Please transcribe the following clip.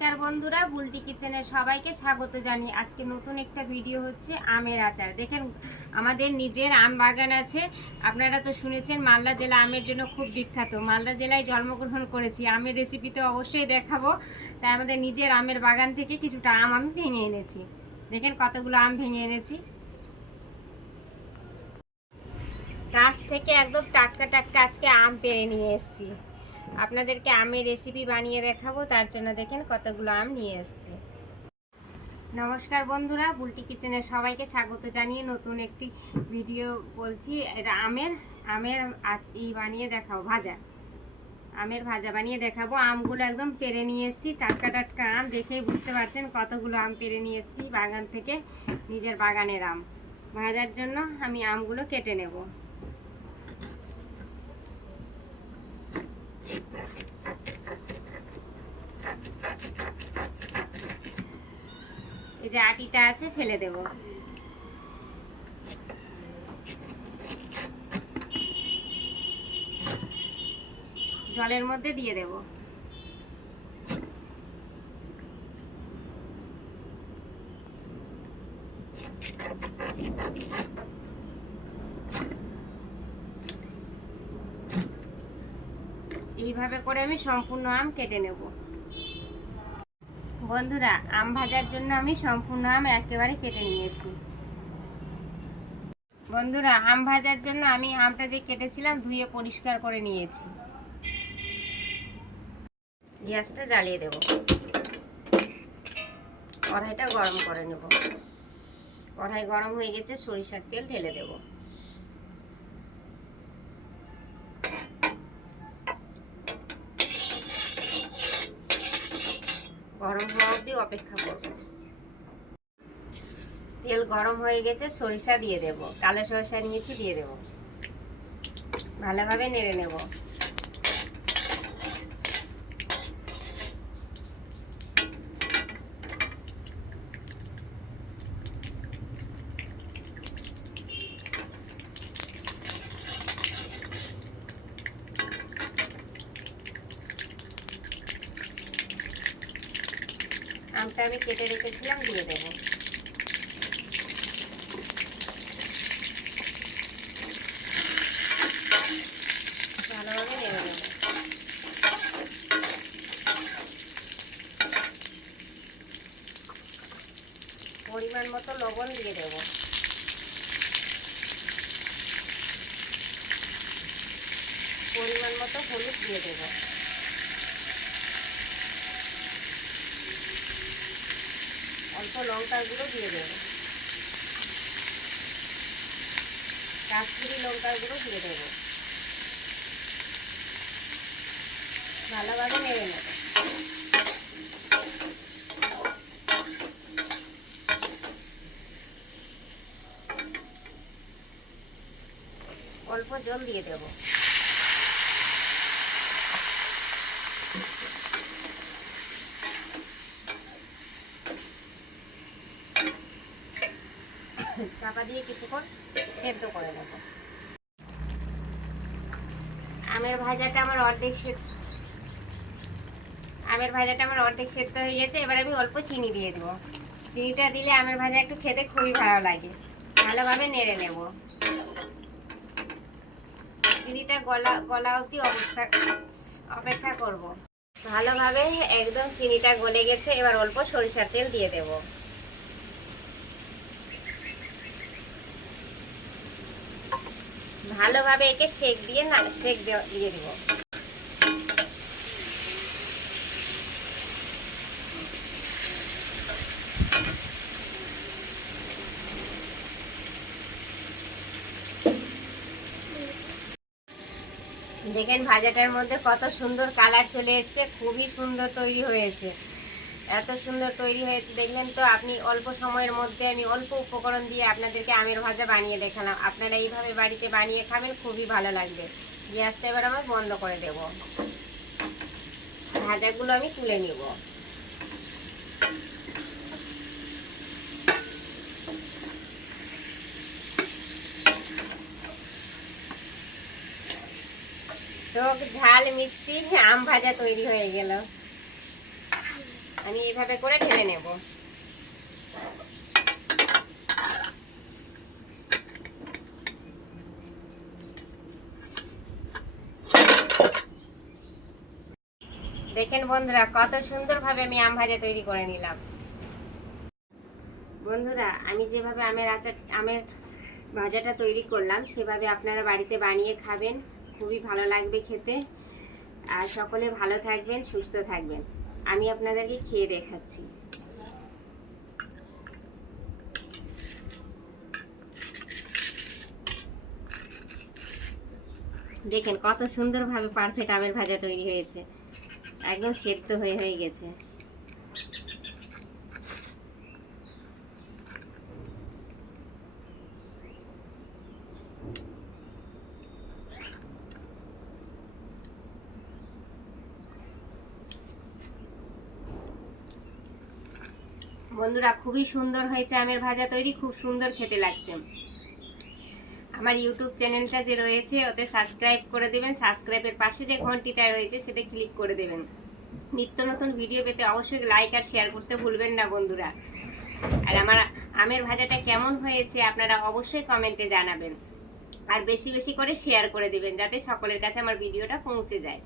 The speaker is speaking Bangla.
নমস্কার বন্ধুরা, বুলটি কিচেনে সবাইকে স্বাগত জানিয়ে আজকে নতুন একটা ভিডিও হচ্ছে আমের আচার। দেখেন আমাদের নিজের আম বাগান আছে। আপনারা তো শুনেছেন মালদা জেলা আমের জন্য খুব বিখ্যাত। মালদা জেলায় জন্মগ্রহণ করেছি, আমের রেসিপি তো অবশ্যই দেখাবো। তাই আমাদের নিজের আমের বাগান থেকে কিছুটা আম আমি ভেঙে এনেছি। দেখেন কতগুলো আম ভেঙে এনেছি, গাছ থেকে একদম টাটকা টাটকা আজকে আম পেড়ে নিয়ে এসেছি। আপনাদেরকে আমের রেসিপি বানিয়ে দেখাবো, তার জন্য দেখেন কতগুলো আম নিয়ে এসেছি। নমস্কার বন্ধুরা, বুলটি কিচেনের সবাইকে স্বাগত জানিয়ে নতুন একটি ভিডিও বলছি। এটা আমের আমের বানিয়ে দেখাবো, ভাজা আমের ভাজা বানিয়ে দেখাবো। আমগুলো একদম পেড়ে নিয়ে এসেছি, টাটকা টাটকা আম, দেখেই বুঝতে পারছেন কতগুলো আম পেড়ে নিয়ে এসেছি বাগান থেকে, নিজের বাগানের আম। ভাজার জন্য আমি আমগুলো কেটে নেব। এই যে আটিটা আছে ফেলে দেব। জলের মধ্যে দিয়ে দেব। এইভাবে করে আমি সম্পূর্ণ আম কেটে নেব। বন্ধুরা, আম ভাজার জন্য আমি সম্পূর্ণ আম একেবারে কেটে নিয়েছি। বন্ধুরা, আম ভাজার জন্য আমি আমটা যে কেটেছিলাম ধুয়ে পরিষ্কার করে নিয়েছি। গ্যাসটা জ্বালিয়ে দেব, কড়াইটা গরম করে নেব। কড়াই গরম হয়ে গেছে, সরিষার তেল ঢেলে দেব। গরম হওয়া অবধি অপেক্ষা করব। তেল গরম হয়ে গেছে, সরিষা দিয়ে দেব। কালো সরিষা নিয়েছি, দিয়ে দেব। ভালোভাবে নেড়ে নেব। আমটা আমি কেটে রেখেছিলাম, দিয়ে দেব। ভালোভাবে নেড়ে নেব। পরিমাণ মতো লবণ দিয়ে দেব। পরিমাণ মতো হলুদ দিয়ে দেব। অল্প লঙ্কার গুঁড়ো দিয়ে দেব। কাশ্মীরি লঙ্কার গুঁড়ো দিয়ে দেব। ভালোভাবে নেড়ে নেব। অল্প জল দিয়ে দেব। চাপা দিয়ে কিছুক্ষণ সেদ্ধ করে নেব। আমের ভাজাটা আমার অর্ধেক সেদ্ধ হয়ে গেছে। এবার আমি অল্প চিনি দিয়ে দেবো। চিনিটা দিলে আমের ভাজা একটু খেতে খুবই ভালো লাগে। ভালোভাবে নেড়ে নেব। চিনিটা গলা অবধি অপেক্ষা করব। ভালোভাবে একদম চিনিটা গলে গেছে। এবার অল্প সরিষার তেল দিয়ে দেব। ভালোভাবে একে সেক দিয়ে দিয়ে দেব। দেখেন ভাজাটার মধ্যে কত সুন্দর কালার চলে এসছে, খুবই সুন্দর তৈরি হয়েছে। এত সুন্দর তৈরি হয়েছে দেখলেন তো। আপনি অল্প সময়ের মধ্যে আমি অল্প উপকরণ দিয়ে আপনাদেরকে আমের ভাজা বানিয়ে দেখালাম। আপনারা এইভাবে বাড়িতে বানিয়ে খাবেন, খুবই ভালো লাগবে। গ্যাসটা এবার আমার বন্ধ করে দেব। ভাজাগুলো আমি তুলে নিব। টক ঝাল মিষ্টি আম ভাজা তৈরি হয়ে গেল। আমি এইভাবে করে ঢেলে নেব। দেখেন বন্ধুরা, কত সুন্দরভাবে আমি আম ভাজা তৈরি করে নিলাম। বন্ধুরা, আমি যেভাবে আমের ভাজাটা তৈরি করলাম সেভাবে আপনারা বাড়িতে বানিয়ে খাবেন, খুবই ভালো লাগবে খেতে। আর সকলে ভালো থাকবেন, সুস্থ থাকবেন। আমি আপনাদেরকে খেয়ে দেখাচ্ছি। দেখেন কত সুন্দরভাবে পারফেক্ট আমের ভাজা তৈরি হয়েছে, একদম সেদ্ধ হয়ে গেছে। বন্ধুরা, খুবই সুন্দর হয়েছে আমের ভাজা তৈরি, খুব সুন্দর খেতে লাগছে। আমার ইউটিউব চ্যানেলটা যে রয়েছে ওতে সাবস্ক্রাইব করে দেবেন, সাবস্ক্রাইবের পাশে যে ঘন্টিটা রয়েছে সেটা ক্লিক করে দেবেন। নিত্য নতুন ভিডিও পেতে অবশ্যই লাইক আর শেয়ার করতে ভুলবেন না বন্ধুরা। আর আমার আমের ভাজাটা কেমন হয়েছে আপনারা অবশ্যই কমেন্টে জানাবেন, আর বেশি বেশি করে শেয়ার করে দিবেন যাতে সকলের কাছে আমার ভিডিওটা পৌঁছে যায়।